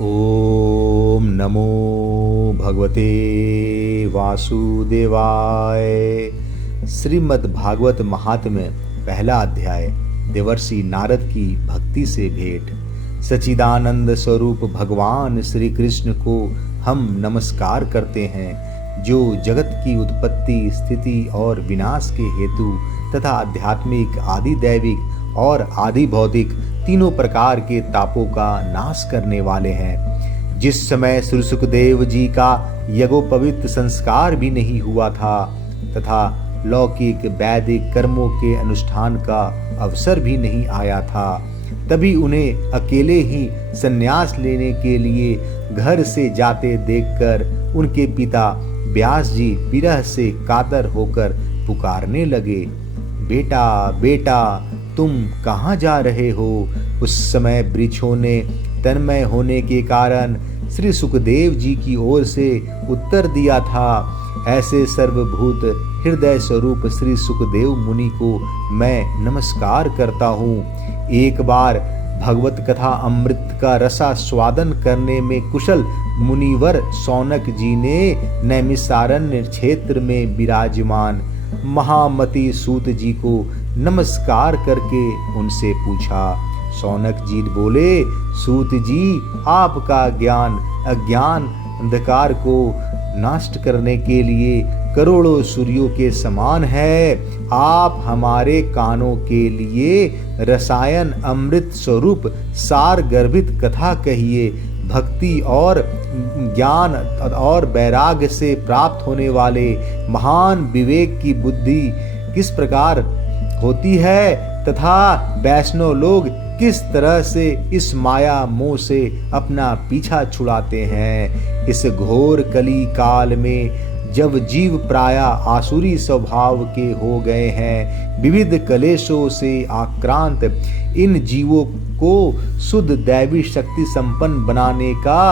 ओम नमो भगवते वासुदेवाय। श्रीमद् भागवत महात्म्य पहला अध्याय। देवर्षि नारद की भक्ति से भेंट। सच्चिदानंद स्वरूप भगवान श्री कृष्ण को हम नमस्कार करते हैं, जो जगत की उत्पत्ति, स्थिति और विनाश के हेतु तथा आध्यात्मिक, आदि दैविक और आदि भौतिक तीनों प्रकार के तापों का नाश करने वाले हैं। जिस समय श्री सुखदेव जी का यज्ञोपवीत संस्कार भी नहीं हुआ था तथा लौकिक वैदिक कर्मों के अनुष्ठान का अवसर भी नहीं आया था, तभी उन्हें अकेले ही संन्यास लेने के लिए घर से जाते देखकर उनके पिता व्यास जी विरह से कातर होकर पुकारने लगे, बेटा बेटा तुम कहाँ जा रहे हो। उस समय वृक्षों ने तन्मय होने के कारण श्री सुखदेव जी की ओर से उत्तर दिया था, ऐसे सर्वभूत हृदय स्वरूप श्री सुखदेव मुनि को मैं नमस्कार करता हूँ। एक बार भगवत कथा अमृत का रसास्वादन करने में कुशल मुनिवर शौनक जी ने नैमिषारण्य क्षेत्र में विराजमान महामति सूत जी को नमस्कार करके उनसे पूछा। शौनक जी बोले, सूत जी आपका ज्ञान अज्ञान अंधकार को नष्ट करने के लिए करोड़ों सूर्यों के समान है। आप हमारे कानों के लिए रसायन अमृत स्वरूप सार गर्भित कथा कहिए। भक्ति और ज्ञान और वैराग्य से प्राप्त होने वाले महान विवेक की बुद्धि किस प्रकार होती है तथा वैष्णव लोग किस तरह से इस माया मोह से अपना पीछा छुड़ाते हैं। इस घोर कली काल में जब जीव प्राय आसुरी स्वभाव के हो गए हैं, विविध कलेशों से आक्रांत इन जीवों को शुद्ध दैवी शक्ति संपन्न बनाने का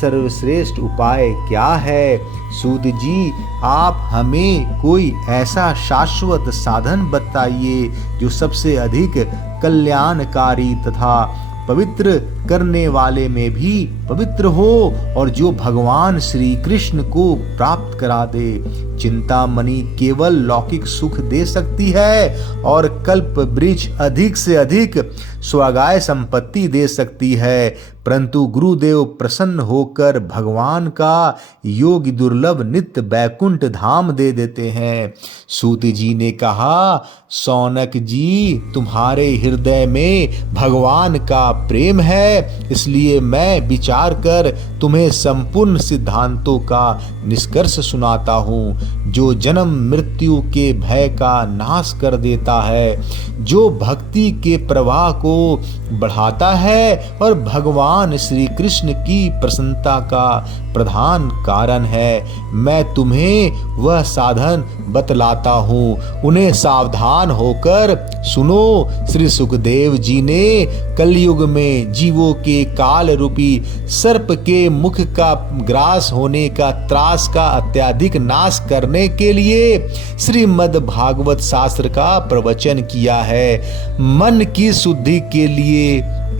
सर्वश्रेष्ठ उपाय क्या है। सूत जी आप हमें कोई ऐसा शाश्वत साधन बताइए जो सबसे अधिक कल्याणकारी तथा पवित्र करने वाले में भी पवित्र हो और जो भगवान श्री कृष्ण को प्राप्त करा दे। चिंतामणि केवल लौकिक सुख दे सकती है और कल्प वृक्ष अधिक से अधिक स्वगाय संपत्ति दे सकती है, परंतु गुरुदेव प्रसन्न होकर भगवान का योग दुर्लभ नित्य बैकुंठ धाम दे देते हैं। सूत जी ने कहा, शौनक जी तुम्हारे हृदय में भगवान का प्रेम है, इसलिए मैं विचार कर तुम्हें संपूर्ण सिद्धांतों का निष्कर्ष सुनाता हूँ, जो जन्म मृत्यु के भय का नाश कर देता है, जो भक्ति के प्रवाह को बढ़ाता है और भगवान श्री कृष्ण की प्रसन्नता का प्रधान कारण है। मैं तुम्हें वह साधन बतलाता हूँ, उन्हें सावधान होकर सुनो। श्री सुखदेव जी ने कलयुग में जीवों के काल रूपी सर्प के मुख का ग्रास होने का त्रास का अत्यधिक नाश करने के लिए श्रीमद् भागवत शास्त्र का प्रवचन किया है। मन की शुद्धि के लिए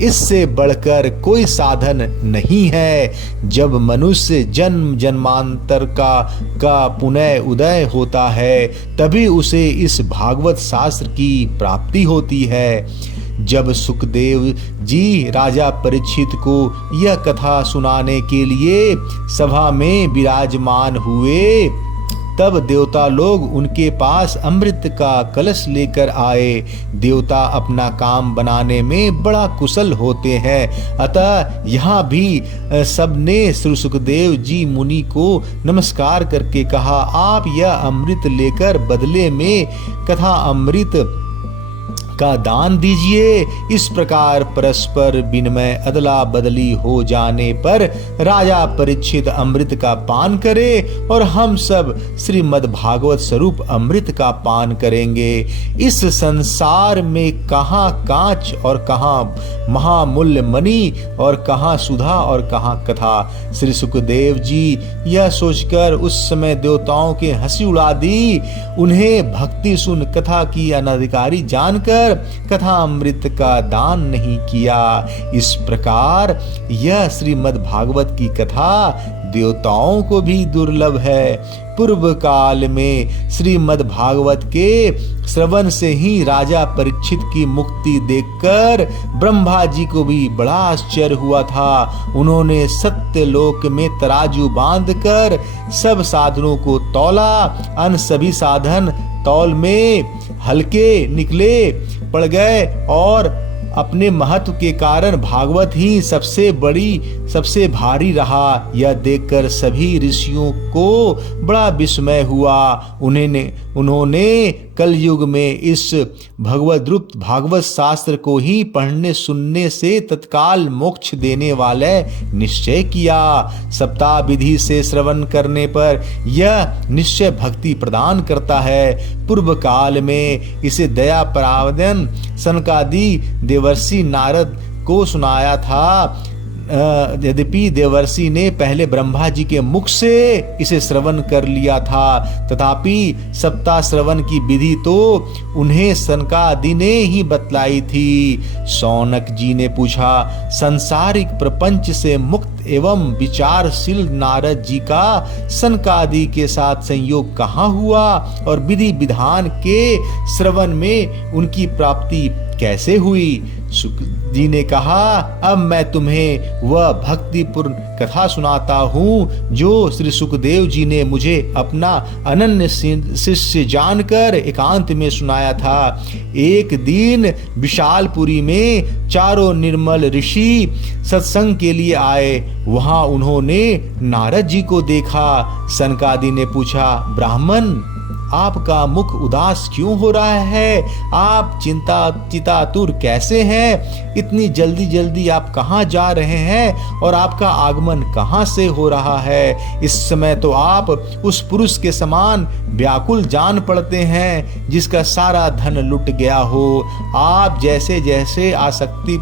इससे बढ़कर कोई साधन नहीं है। जब मनुष्य जन्म जन्मांतर का पुनः उदय होता है, तभी उसे इस भागवत शास्त्र की प्राप्ति होती है। जब सुखदेव जी राजा परीक्षित को यह कथा सुनाने के लिए सभा में विराजमान हुए, तब देवता लोग उनके पास अमृत का कलश लेकर आए। देवता अपना काम बनाने में बड़ा कुशल होते हैं, अतः यहाँ भी सबने श्री सुखदेव जी मुनि को नमस्कार करके कहा, आप यह अमृत लेकर बदले में कथा अमृत का दान दीजिए। इस प्रकार परस्पर विनिमय अदला बदली हो जाने पर राजा परीक्षित अमृत का पान करे और हम सब श्रीमद् भागवत स्वरूप अमृत का पान करेंगे। इस संसार में कहाँ कांच और कहाँ महामूल्य मणि और कहाँ सुधा और कहाँ कथा। श्री सुखदेव जी यह सोचकर उस समय देवताओं के हंसी उड़ा दी। उन्हें भक्ति सुन कथा की अनधिकारी जानकर देकर कथामृत का दान नहीं किया। इस प्रकार यह श्रीमद् भागवत की कथा देवताओं को भी दुर्लभ है। पूर्व काल में श्रीमद् भागवत के श्रवण से ही राजा परीक्षित की मुक्ति देखकर ब्रह्मा जी को भी बड़ा आश्चर्य हुआ था। उन्होंने सत्य लोक में तराजू बांधकर सब साधनों को तौला। अन सभी साधन तौल में हल्के निकले पड़ गए और अपने महत्व के कारण भागवत ही सबसे बड़ी सबसे भारी रहा। यह देखकर सभी ऋषियों को बड़ा विस्मय हुआ। उन्होंने कलयुग में इस भागवत शास्त्र को ही पढ़ने सुनने से तत्काल मोक्ष देने वाले निश्चय किया। सप्ताह विधि से श्रवण करने पर यह निश्चय भक्ति प्रदान करता है। पूर्व काल में इसे दया परायण सनकादि देवर्षि नारद को सुनाया था। यद्यपि देवर्षि ने पहले ब्रह्मा जी के मुख से इसे श्रवण कर लिया था, तथापि सप्ताह श्रवण की विधि तो उन्हें सनकादि ने ही बतलाई थी। शौनक जी ने पूछा, संसारिक प्रपंच से मुक्त एवं विचारशील नारद जी का सनकादि के साथ संयोग कहाँ हुआ और विधि विधान के श्रवण में उनकी प्राप्ति कैसे हुई? सुक जी ने कहा, अब मैं तुम्हें वह भक्तिपूर्ण कथा सुनाता हूँ जो श्री सुखदेव जी ने मुझे अपना अनन्य शिष्य जानकर एकांत में सुनाया था। एक दिन विशालपुरी में चारों निर्मल ऋषि सत्संग के लिए आए। वहां उन्होंने नारद जी को देखा। सनकादि ने पूछा, ब्राह्मण, आपका मुख उदास क्यों हो रहा है? आप चिंतातुर कैसे हैं? इतनी जल्दी जल्दी आप कहाँ जा रहे हैं और आपका आगमन कहाँ से हो रहा है? इस समय तो आप उस पुरुष के समान व्याकुल जान पड़ते हैं जिसका सारा धन लुट गया हो। आप जैसे जैसे आसक्ति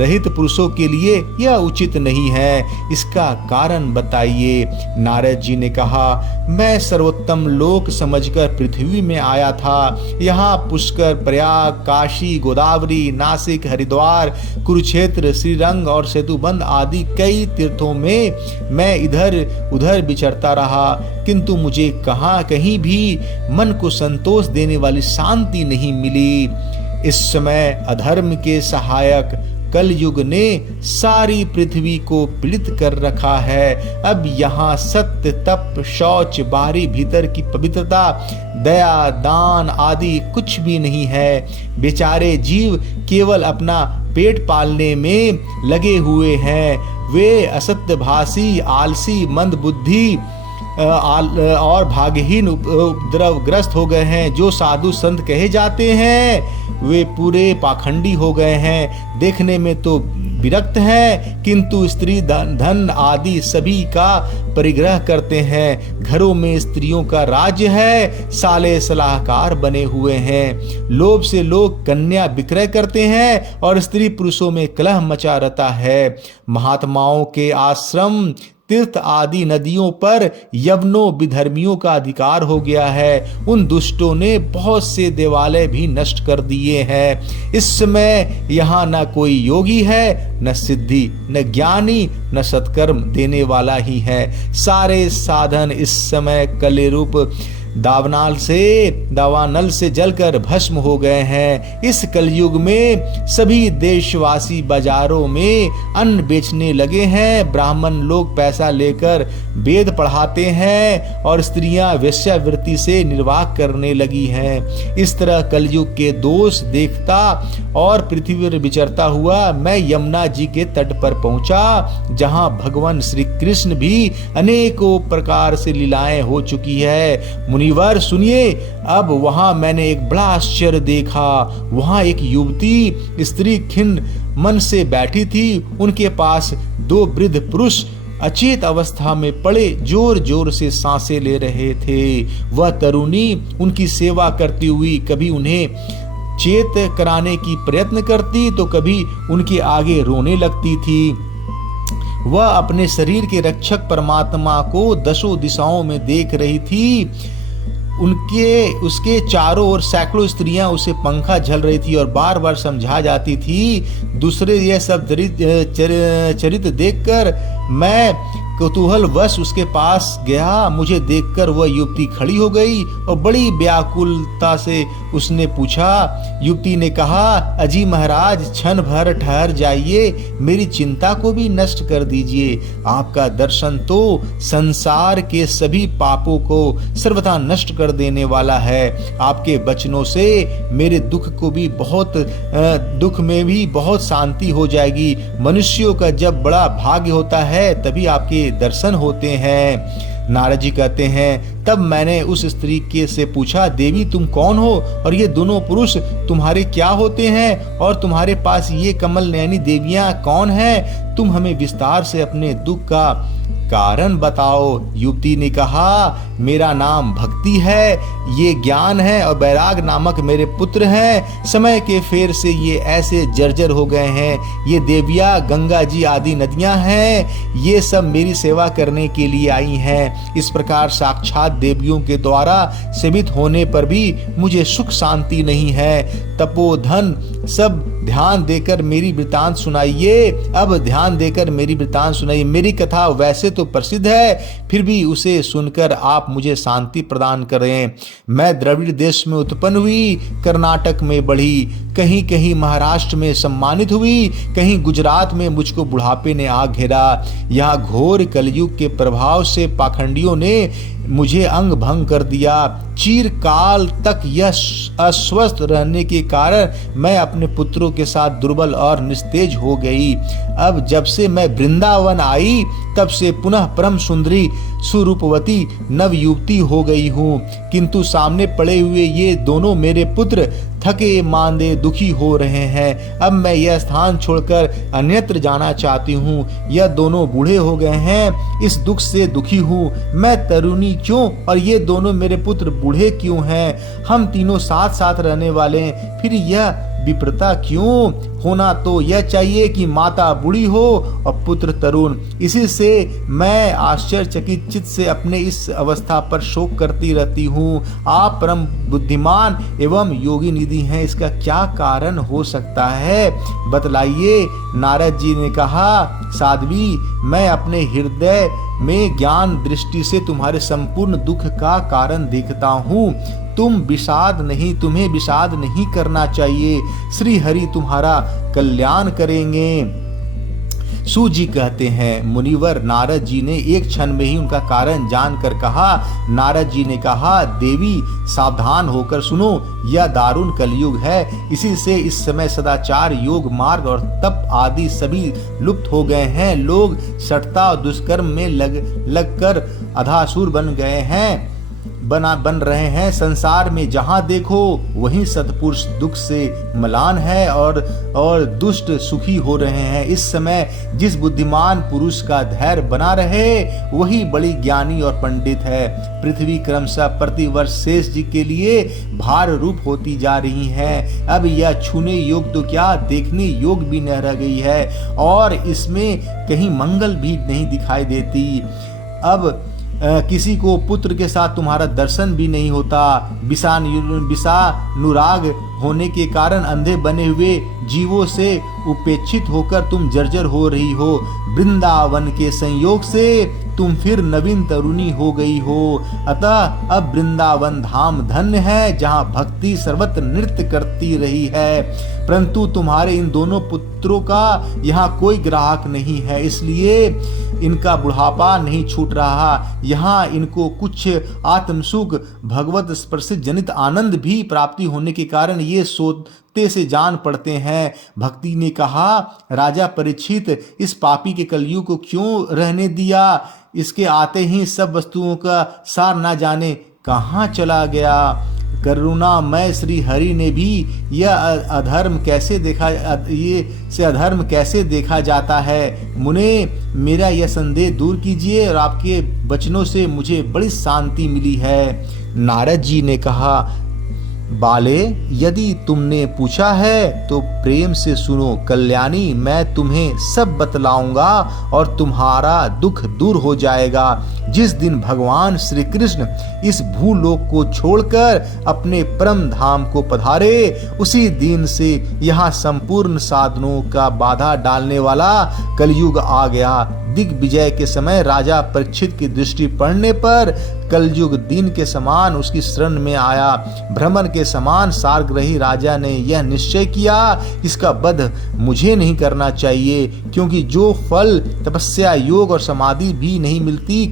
रहित पुरुषों के लिए यह उचित नहीं है, इसका कारण बताइए। नारद जी ने कहा, मैं सर्वोत्तम लोक समझकर पृथ्वी में आया था। यहाँ पुष्कर, प्रयाग, काशी, गोदावरी, नासिक, हरिद्वार, कुरुक्षेत्र, श्रीरंग और सेतुबंध आदि कई तीर्थों में मैं इधर उधर विचरता रहा, किंतु मुझे कहीं भी मन को संतोष देने वाली शांति नहीं मिली। इस समय अधर्म के सहायक कलयुग ने सारी पृथ्वी को पीड़ित कर रखा है। अब यहाँ सत्य, तप, शौच, बाहरी भीतर की पवित्रता, दया, दान आदि कुछ भी नहीं है। बेचारे जीव केवल अपना पेट पालने में लगे हुए हैं। वे असत्यभाषी, आलसी, मंद बुद्धि और भाग्यहीन उपद्रवग्रस्त हो गए हैं। जो साधु संत कहे जाते हैं वे पूरे पाखंडी हो गए हैं। देखने में तो विरक्त हैं, किंतु स्त्री धन आदि सभी का परिग्रह करते हैं। घरों में स्त्रियों का राज्य है, साले सलाहकार बने हुए हैं। लोभ से लोग कन्या विक्रय करते हैं और स्त्री पुरुषों में कलह मचा रहता है। महात्माओं के आश्रम, तीर्थ आदि नदियों पर यवनों विधर्मियों का अधिकार हो गया है। उन दुष्टों ने बहुत से देवालय भी नष्ट कर दिए हैं। इस समय यहाँ न कोई योगी है, न सिद्धि, न ज्ञानी, न सत्कर्म देने वाला ही है। सारे साधन इस समय कले रूप दावानल से जलकर भस्म हो गए हैं। इस कलयुग में सभी देशवासी बाजारों में अन्न बेचने लगे हैं। ब्राह्मण लोग पैसा लेकर वेद पढ़ाते हैं और स्त्रियां वेश्यावृत्ति से निर्वाह करने लगी हैं। इस तरह कलयुग के दोष देखता और पृथ्वी पर विचरता हुआ मैं यमुना जी के तट पर पहुंचा, जहां भगवान श्री कृष्ण भी अनेकों प्रकार से लीलाएं हो चुकी है। मुनिवर सुनिए, अब वहां मैंने एक बड़ा आश्चर्य देखा। वहां एक युवती स्त्री खिन्न मन से बैठी थी। उनके पास दो वृद्ध पुरुष अचेत अवस्था में पड़े जोर जोर से सांसें ले रहे थे। वह तरुणी उनकी सेवा करती हुई कभी उन्हें चेत कराने की प्रयत्न करती तो कभी उनके आगे रोने लगती थी। वह अपने शरीर के रक्षक परमात्मा को दसों दिशाओं में देख रही थी। उसके चारों ओर सैकड़ों स्त्रियां उसे पंखा झल रही थी और बार बार समझा जाती थी। दूसरे यह सब चरित्र देखकर मैं कौतूहल वश उसके पास गया। मुझे देखकर वह युवती खड़ी हो गई और बड़ी व्याकुलता से उसने पूछा। युवती ने कहा, अजी महाराज, क्षण भर ठहर जाइए, मेरी चिंता को भी नष्ट कर दीजिए। आपका दर्शन तो संसार के सभी पापों को सर्वथा नष्ट कर देने वाला है। आपके वचनों से मेरे दुख में भी बहुत शांति हो जाएगी। मनुष्यों का जब बड़ा भाग्य होता है तभी आपके दर्शन होते हैं। नारद जी कहते हैं, तब मैंने उस स्त्री के से पूछा, देवी तुम कौन हो और ये दोनों पुरुष तुम्हारे क्या होते हैं और तुम्हारे पास ये कमल नयनी देवियां कौन हैं? तुम हमें विस्तार से अपने दुख का कारण बताओ। युवती ने कहा, मेरा नाम भक्ति है, ये ज्ञान है और बैराग नामक मेरे पुत्र हैं। समय के फेर से ये ऐसे जर्जर हो गए हैं। ये देवियां गंगा जी आदि नदियां हैं। ये सब मेरी सेवा करने के लिए आई हैं। इस प्रकार साक्षात देवियों के द्वारा सेवित होने पर भी मुझे सुख शांति नहीं है। तपोधन सब ध्यान देकर मेरी वृतांत सुनाइए। अब ध्यान देकर मेरी वृतांत सुनाइए। मेरी कथा वैसे तो प्रसिद्ध है, फिर भी उसे सुनकर आप मुझे शांति प्रदान करें। मैं द्रविड़ देश में उत्पन्न हुई, कर्नाटक में बढ़ी, कहीं कहीं महाराष्ट्र में सम्मानित हुई, कहीं गुजरात में मुझको बुढ़ापे ने आ घेरा। यहाँ घोर कलयुग के प्रभाव से पाखंडियों ने मुझे अंग भंग कर दिया। चिरकाल तक यह अस्वस्थ रहने के कारण मैं अपने पुत्रों के साथ दुर्बल और निस्तेज हो गई। अब जब से मैं वृंदावन आई तब से पुनः परम सुंदरी सुरूपवती नव युवती हो गई हूँ। किंतु सामने पड़े हुए ये दोनों मेरे पुत्र थके मांदे दुखी हो रहे हैं। अब मैं यह स्थान छोड़कर अन्यत्र जाना चाहती हूँ। यह दोनों बूढ़े हो गए हैं, इस दुख से दुखी हूँ। मैं तरुणी क्यों और ये दोनों मेरे पुत्र बूढ़े क्यों हैं? हम तीनों साथ साथ रहने वाले हैं, फिर यह विप्रता क्यों? होना तो यह चाहिए कि माता बूढ़ी हो और पुत्र तरुण। इसी से मैं आश्चर्यचकित चित्त से अपने इस अवस्था पर शोक करती रहती हूँ। आप परम बुद्धिमान एवं योगी निधि हैं, इसका क्या कारण हो सकता है? बतलाइए। नारद जी ने कहा, साध्वी, मैं अपने हृदय में ज्ञान दृष्टि से तुम्हारे संपूर्ण दुख का कारण देखता हूँ। तुम्हें विषाद नहीं करना चाहिए। श्री हरि तुम्हारा कल्याण करेंगे। सूत जी कहते हैं, मुनिवर नारद जी ने एक क्षण में ही उनका कारण जानकर कहा। नारद जी ने कहा, देवी सावधान होकर सुनो, यह दारुण कलयुग है। इसी से इस समय सदाचार, योग मार्ग और तप आदि सभी लुप्त हो गए हैं। लोग सठता और दुष्कर्म में लगकर अधासुर बन रहे हैं। संसार में जहां देखो वहीं सत्पुरुष दुख से मलान है और दुष्ट सुखी हो रहे हैं। इस समय जिस बुद्धिमान पुरुष का धैर्य बना रहे वही बड़ी ज्ञानी और पंडित है। पृथ्वी क्रमशः प्रतिवर्ष शेष जी के लिए भार रूप होती जा रही है। अब यह छूने योग तो क्या, देखने योग भी न रह गई है और इसमें कहीं मंगल भी नहीं दिखाई देती। अब किसी को पुत्र के साथ तुम्हारा दर्शन भी नहीं होता। विषानुराग होने के कारण अंधे बने हुए जीवों से उपेक्षित होकर तुम जर्जर हो रही हो। वृंदावन के संयोग से तुम फिर नवीन तरुणी हो गई हो। अतः अब वृंदावन धाम धन्य है, जहाँ भक्ति सर्वत्र नृत्य करती रही है। परंतु तुम्हारे इन दोनों पुत्रों का यहाँ कोई ग्राहक नहीं है, इसलिए इनका बुढ़ापा नहीं छूट रहा। यहाँ इनको कुछ आत्मसुख, भगवत स्पर्श जनित आनंद भी प्राप्ति होने के कारण ये सोते से जान पड़ते हैं। भक्ति ने कहा, राजा परीक्षित, इस पापी के कलयुग को क्यों रहने दिया? इसके आते ही सब वस्तुओं का सार ना जाने कहाँ चला गया। करुणामय श्री हरि ने भी यह अधर्म कैसे देखा जाता है? मुने, मेरा यह संदेह दूर कीजिए और आपके वचनों से मुझे बड़ी शांति मिली है। नारद जी ने कहा, बाले, यदि तुमने पूछा है तो प्रेम से सुनो। कल्याणी, मैं तुम्हें सब बतलाऊंगा और तुम्हारा दुख दूर हो जाएगा। जिस दिन भगवान श्री कृष्ण इस भूलोक को छोड़कर अपने परम धाम को पधारे, उसी दिन से यहाँ संपूर्ण साधनों का बाधा डालने वाला कलयुग आ गया। दिग्विजय के समय राजा परीक्षित की दृष्टि पड़ने पर कलयुग दिन के समान उसकी शरण में आया। भ्रमर के समान सारग्रही राजा ने यह निश्चय किया, इसका वध मुझे नहीं करना चाहिए, क्योंकि जो फल तपस्या, योग और समाधि भी नहीं मिलती,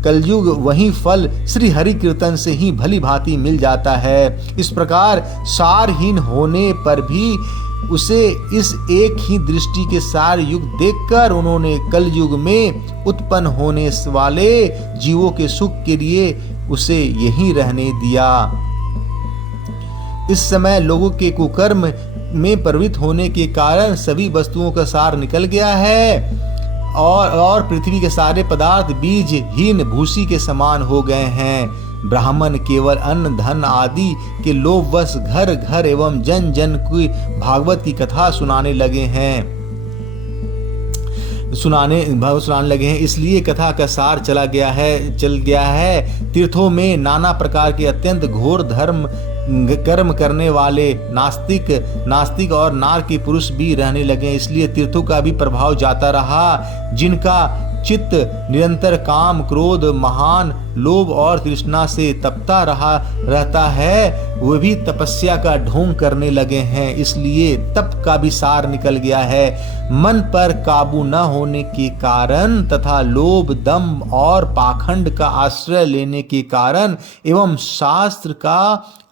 कलयुग वही फल श्री हरि कीर्तन से ही भली भांति मिल जाता है। इस प्रकार सारहीन होने पर भी उसे इस एक ही दृष्टि के सार युग देखकर उन्होंने कलयुग में उत्पन्न होने वाले जीवों के सुख के लिए उसे यहीं रहने दिया। इस समय लोगों के कुकर्म में प्रवृत्त होने के कारण सभी वस्तुओं का सार निकल गया है और पृथ्वी के सारे पदार्थ बीजहीन भूसी के समान हो गए हैं। ब्राह्मण केवल अन्न धन आदि के लोभवश घर घर एवं जन जन की भागवत की कथा सुनाने लगे हैं। इसलिए कथा का सार चल गया है। तीर्थों में नाना प्रकार के अत्यंत घोर कर्म करने वाले नास्तिक और नार के पुरुष भी रहने लगे। इसलिए तीर्थों का भी प्रभाव जाता रहा। जिनका चित्त निरंतर काम, क्रोध, महान लोभ और तृष्णा से तपता रहता है, वे भी तपस्या का ढोंग करने लगे हैं। इसलिए तप का भी सार निकल गया है। मन पर काबू न होने के कारण तथा लोभ, दंभ और पाखंड का आश्रय लेने के कारण एवं शास्त्र का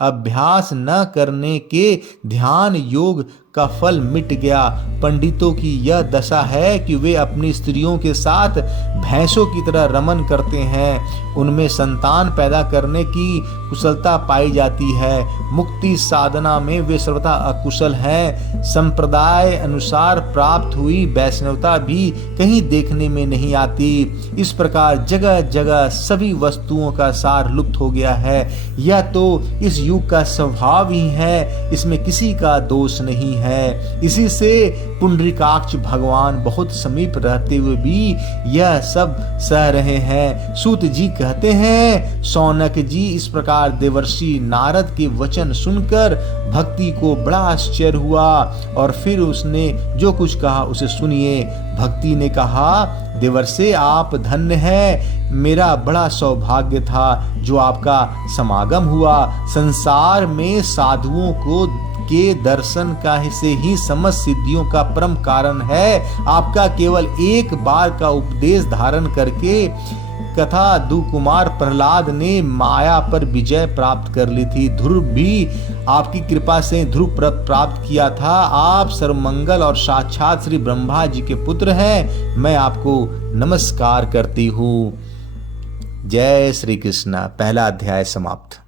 अभ्यास न करने के ध्यान योग का फल मिट गया। पंडितों की यह दशा है कि वे अपनी स्त्रियों के साथ भैंसों की तरह रमन करते हैं। उनमें संतान पैदा करने की कुशलता पाई जाती है। मुक्ति साधना में वे सर्वथा अकुशल हैं। संप्रदाय अनुसार प्राप्त हुई वैष्णवता भी कहीं देखने में नहीं आती। इस प्रकार जगह जगह सभी वस्तुओं का सार लुप्त हो गया है। यह तो इस युग का स्वभाव ही है, इसमें किसी का दोष नहीं है। इसी से पुंडरीकाक्ष भगवान बहुत समीप रहते हुए भी यह सब सह रहे हैं। सूत जी कहते हैं, शौनक जी, इस प्रकार देवर्षि नारद के वचन सुनकर भक्ति को बड़ा आश्चर्य हुआ और फिर उसने जो कुछ कहा उसे सुनिए। भक्ति ने कहा, देवर्षि आप धन्य हैं, मेरा बड़ा सौभाग्य था जो आपका समागम हुआ। संसार में साधुओं को के दर्शन का से ही समस्त सिद्धियों का परम कारण है। आपका केवल एक बार का उपदेश धारण करके कथा दुकुमार प्रहलाद ने माया पर विजय प्राप्त कर ली थी। ध्रुव भी आपकी कृपा से ध्रुव प्राप्त किया था। आप सर्वमंगल और साक्षात श्री ब्रह्मा जी के पुत्र हैं। मैं आपको नमस्कार करती हूँ। जय श्री कृष्ण। पहला अध्याय समाप्त।